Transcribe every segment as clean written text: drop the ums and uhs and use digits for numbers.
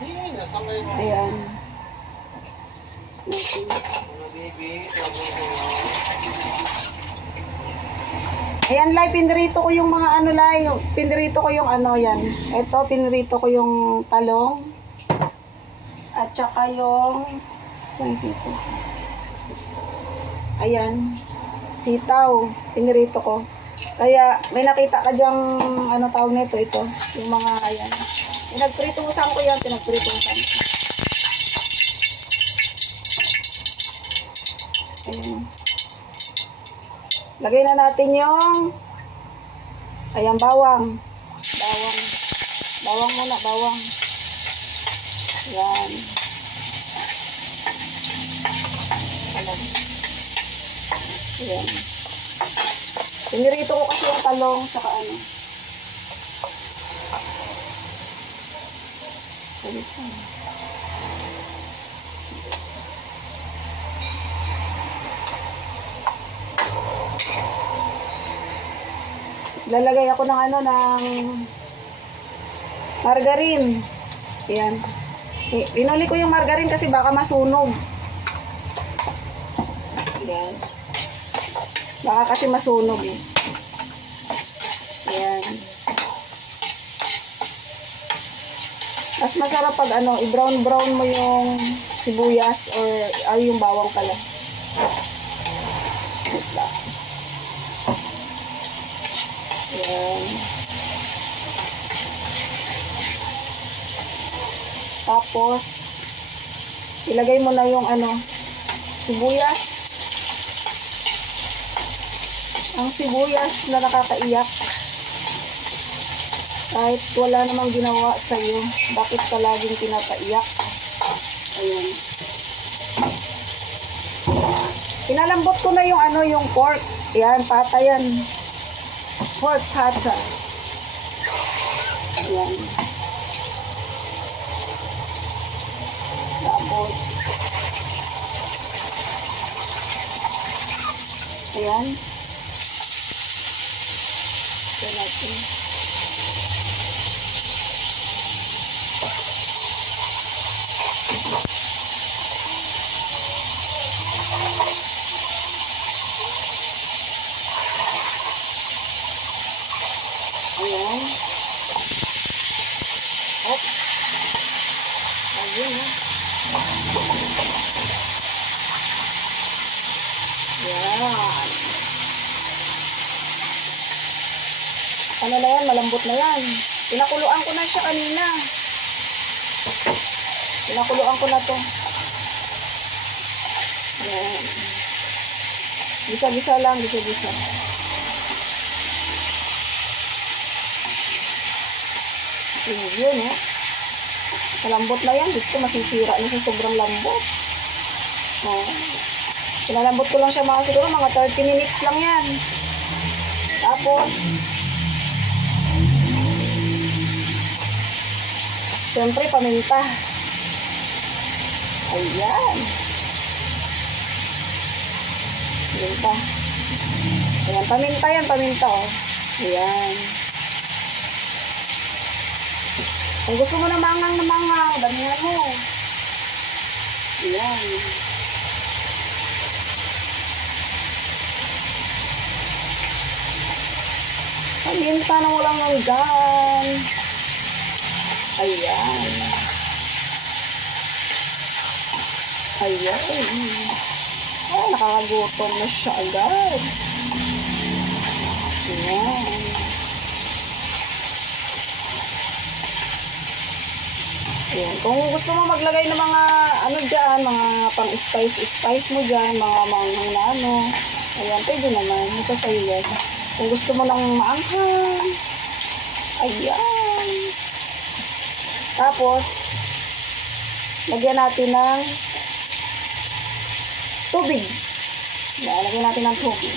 Ayan. Ayan, Lai, pinrito ko yung mga ano, Lai. Pinrito ko yung ano, yan. Ito, pinrito ko yung talong. At saka yung... Saan sito? Ayan. Sitaw. Pinrito ko. Kaya, may nakita ka dyang, ano tawag nito, ito. Yung mga, ayan. Pinagpritusan ko yan, pinagpritusan ko. Ayan. Lagay na natin yung ayan, bawang. Bawang muna, bawang. Ayan. Ayan. Pinirito ko kasi yung talong saka ano. Lalagay ako ng ano, ng margarine. Ayan. Pinuli ko yung margarine kasi baka masunog. Ayan. Baka kasi masunog eh. Ayan. Mas masarap pag ano, i-brown-brown mo yung sibuyas or yung bawang pala. Ayan. Tapos, ilagay mo na yung ano, sibuyas. Ang sibuyas na nakakaiyak. Kahit wala namang ginawa sa'yo, bakit ka laging pinapaiyak? Ayan. Pinalambot ko na yung ano, yung pork. Ayan, pata yan. Pork pata. Ayan. Tapos, ayan. Ayan natin. Ayan. Hop. Ayan. Ayan. Ano na yan? Malambot na yan. Pinakuluan ko na siya kanina. Pinakuluan ko na to. Ayan. Gisa-gisa lang. Gisa-gisa. Yun eh. Malambot na yan. Gusto masisira na sa sobrang lambot. Oh. Pinalambot ko lang siya siguro mga 30 minutes lang yan. Tapos siyempre paminta. Ayan. Paminta. Ayan, paminta yan, paminta oh. Ayan. Kung gusto mo na mangang, damihan mo. Ayan. Paminta na walang hanggan. Ayan. Ayan. Ay, nakakagutom na siya agad. Ayan. Ayan. Kung gusto mo maglagay ng mga ano dyan, mga pang-spice mo dyan, mga manghang na ano, ayan, pwede naman. Isa sa'yo yan. Kung gusto mo ng maanghang, ayan. Tapos, lagyan natin ng tubig. Lagyan natin ng tubig.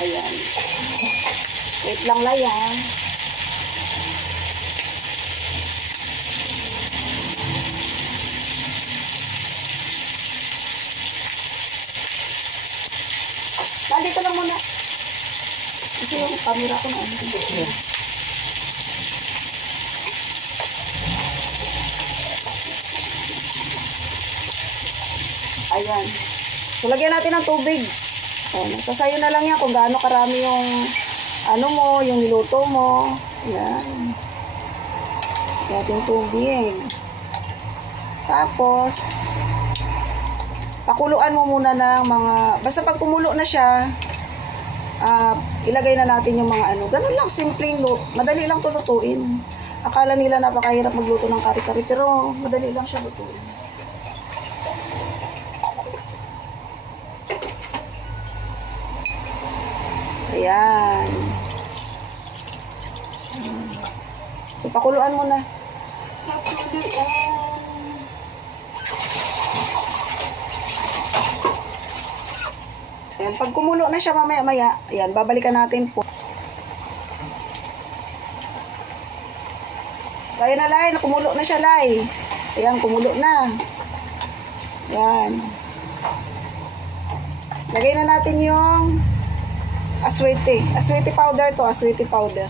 Ayan. Wait lang yan. camera ko na. Ayan. So, lagyan natin ng tubig. O, nasasayo na lang yan kung gaano karami yung ano mo, yung niluto mo. Ayan. Ating tubig. Tapos, pakuluan mo muna ng mga, basta pag kumulo na siya, ilagay na natin yung mga ano. Ganun lang, simpleng luto. Madali lang ito lutuin. Akala nila napakahirap magluto ng kari-kari, pero madali lang siya lutuin. Ayan. So, pakuluan mo na. Ayan, pag kumulo na siya mamaya-maya, ayan, babalikan natin po. So, ayan na, Lai, nakumulo na siya, Lai. Ayan, kumulo na. Ayan. Lagay na natin yung aswete. Aswete powder to, aswete powder.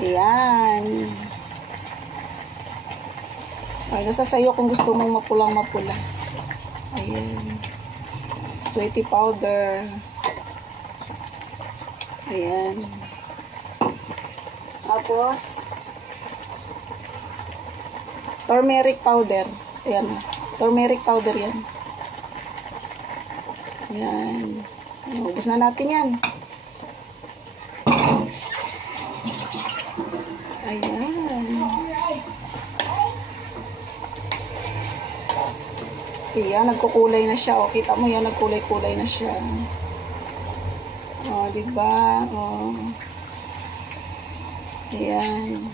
Ayan. Ay, nasa sayo kung gusto mong mapulang-mapula. Ayan. Sweetie powder. Ayan. Tapos, turmeric powder. Ayan. Turmeric powder yan. Ayan. Ubus na natin yan. Ayan. Ayan, nagkukulay na siya. O, kita mo yan, nagkulay-kulay na siya. O, diba? O. Ayan.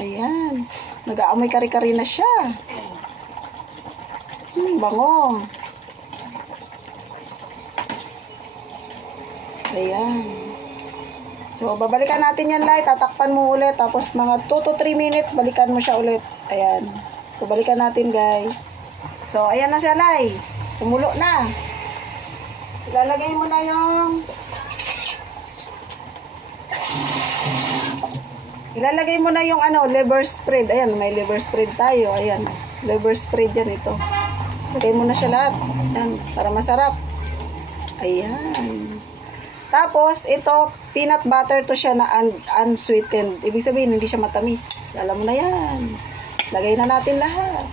Ayan. Nag-aamoy kari-kari na siya. Bango. Ayan. So, babalikan natin yan, Lai. Tatakpan mo ulit. Tapos, mga 2 to 3 minutes, balikan mo siya ulit. Ayan. So, balikan natin, guys. So, ayan na siya, Lai. Kumulo na. Ilalagay mo na yung... Ilalagay mo na yung, ano, liver spread. Ayan, may liver spread tayo. Ayan. Liver spread yan ito. Lagay mo na siya lahat. Ayan, para masarap. Ayan. Tapos, ito, peanut butter to siya na unsweetened. Ibig sabihin, hindi siya matamis. Alam mo na yan. Lagay na natin lahat.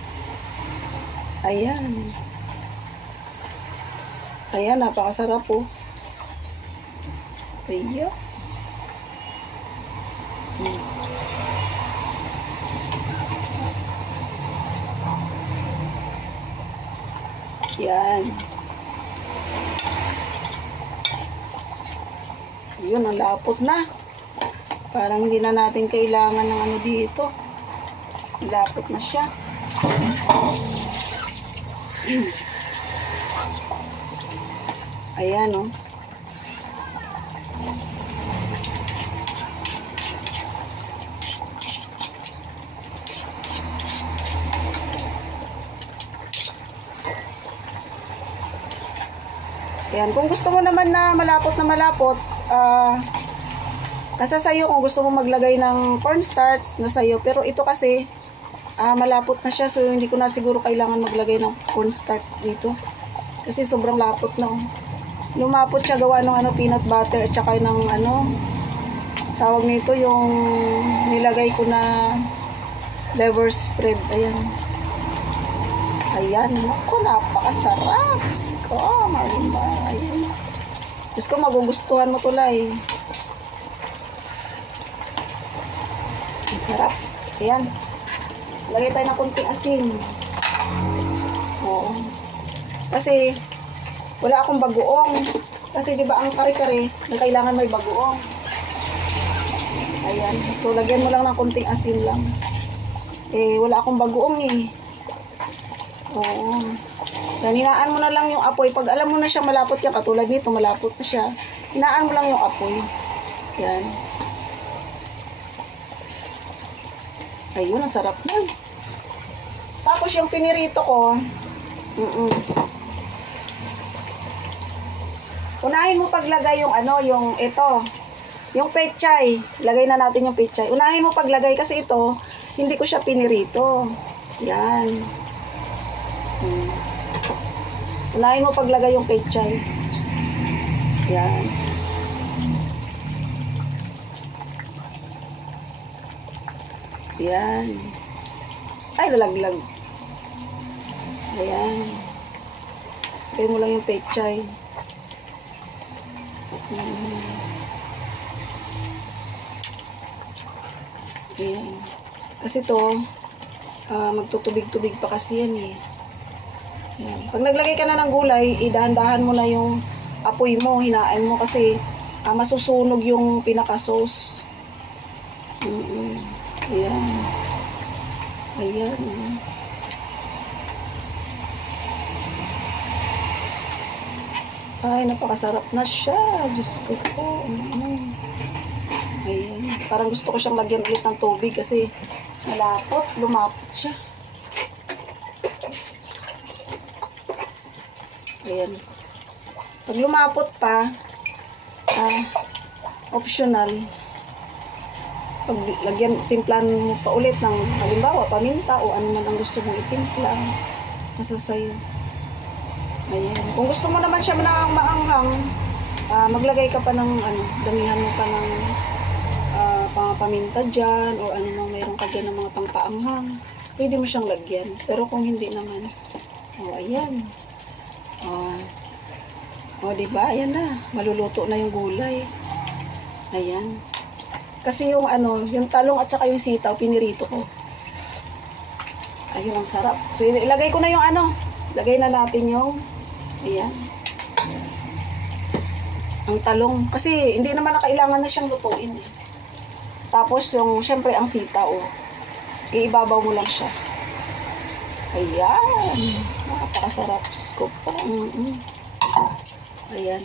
Ayan. Ayan, napakasarap po. Ayan. Yan. Yun, ang lapot na. Parang hindi na natin kailangan ng ano dito. Lapot na siya. Ayan, oh. Ayan, kung gusto mo naman na malapot, nasa sayo kung gusto mo maglagay ng cornstarch, nasa sayo. Pero ito kasi, malapot na siya, so hindi ko na siguro kailangan maglagay ng cornstarch dito. Kasi sobrang lapot na. Lumapot siya gawa ng ano, peanut butter at saka ng ano, tawag nito yung nilagay ko na liver spread. Ayan. Ayan, naku, napakasarap. Diyos ko, marimba. Ayan. Diyos ko, magugustuhan mo tulay. Ang sarap. Ayan. Lagay tayo ng konting asin. Oo. Kasi, wala akong bagoong. Kasi, di ba, ang kare-kare, na kailangan may bagoong. Ayan. So, lagyan mo lang ng konting asin lang. Eh, wala akong bagoong eh. Oo. Hinaan mo na lang yung apoy. Pag alam mo na siya malapot yan, katulad nito, malapot na siya. Hinaan mo lang yung apoy. Yan. Ayun, ang sarap na. Tapos yung pinirito ko, Unahin mo paglagay yung ano, yung ito. Yung pechay. Lagay na natin yung pechay. Unahin mo paglagay kasi ito, hindi ko siya pinirito. Yan. Unahin mo paglagay yung pechay. Yan. Yan. Ay, lalaglag. Ayan. Lagay mo lang yung pechay. Ayan. Kasi to, magtutubig-tubig pa kasi yan eh. Ayan. Pag naglagay ka na ng gulay, idahan-dahan mo na yung apoy mo, hinaan mo kasi masusunog yung pinaka-sauce. Ayan. Ayan. Ay, napakasarap na siya. Diyos ko po. Ayan. Parang gusto ko siyang lagyan ulit ng tubig kasi malapot, lumapot siya. Ayan. Pag lumapot pa, optional. Pag lagyan, timplan mo pa ulit ng halimbawa, paminta o ano man ang gusto mong itimpla. Nasa sayo. Ayan. Kung gusto mo naman siya maanghang, maglagay ka pa ng ano, damihan mo pa ng paminta dyan o ano mang mayroon ka dyan ng mga pangpaanghang. Pwede mo siyang lagyan. Pero kung hindi naman, ayan. Diba? Ayan na. Maluluto na yung gulay. Ayan. Kasi yung ano, yung talong at saka yung sitaw, pinirito ko. Ayun, ang sarap. So, ilagay ko na yung ano. Lagay na natin yung ayan. Ang talong. Kasi hindi naman na kailangan na siyang lutuin. Tapos yung, syempre, ang sitaw. Iibabaw mo lang siya. Ayan. Napakasarap. Diyos ko pa. Ayan.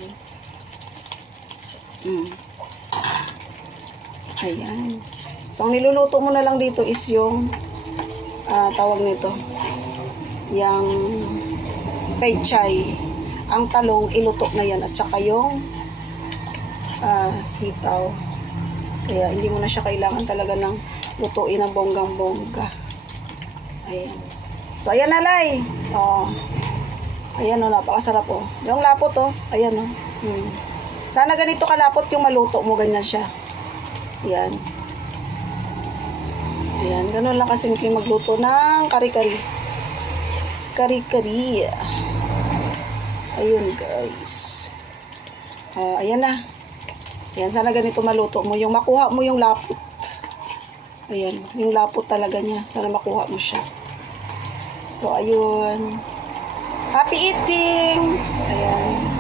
Ayan. So, ang niluluto mo na lang dito is yung tawag nito. Yung pechay. Ang talong, iluto na yan. At saka yung sitaw. Kaya, hindi mo na siya kailangan talaga ng lutuin ng bonggang-bongga. Ayan. So, ayan na, Lay. Ayan o, napakasarap o. Yung lapot o. Ayan o. Sana ganito kalapot yung maluto mo. Ganyan siya. Ayan. Ayan. Ganun lang kasimple magluto ng kari-kari. Kari-kari. Ayun, guys. Ayan na. Ayan. Sana ganito maluto mo. Yung makuha mo yung lapot. Ayan. Yung lapot talaga niya. Sana makuha mo siya. So, ayun. Happy eating! Ayan.